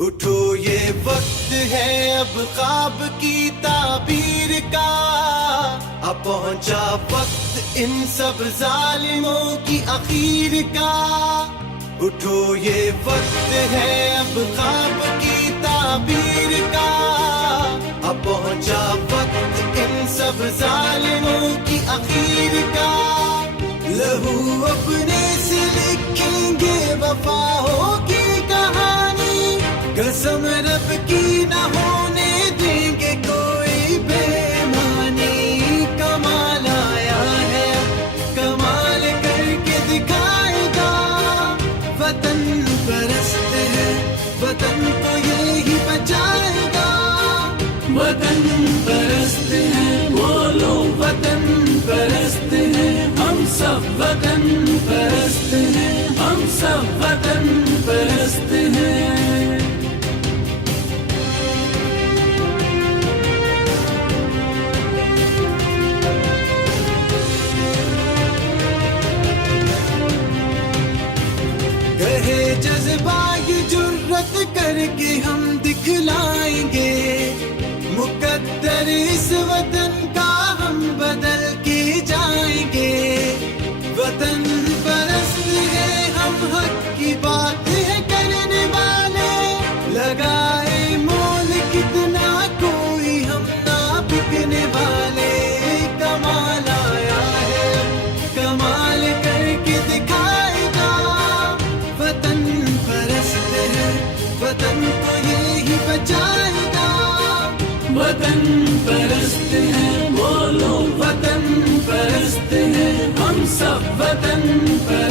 اٹھو یہ وقت ہے اب خواب کی تعبیر کا، اب پہنچا وقت ان سب ظالموں کی اخیر کا۔ اٹھو یہ وقت ہے اب خواب کی تعبیر کا، اب پہنچا وقت ان سب ظالموں کی اخیر کا۔ لہو اپنے سے لکھیں گے وفاؤں کی کہانی، قسم رب کی نہ ہونے دیں گے کوئی بےمانی۔ کمال آیا ہے کمال کر کے دکھائے گا، وطن پرست ہے وطن کو یہی بچائے گا۔ وطن پرست ہے بولو وطن پرست ہے، ہم سب وطن پرست ہیں، ہم سب وطن پرست ہیں۔ کہے جذبہ یہ جرت کر کے ہم دکھلائیں گے، مقدر اس وطن کا ہم بدل کے جائیں گے۔ وطن پرست ہے ہم، حق کی بات ہے کرنے والے، لگائے مول کتنا کوئی ہم نہ بکنے والے۔ کمال آیا ہے کمال کر کے دکھائے گا، وطن پرست ہے وطن کو یہی بچائے گا۔ وطن پرست ہے بولو وطن پرست ہے، ہم سب وطن پرست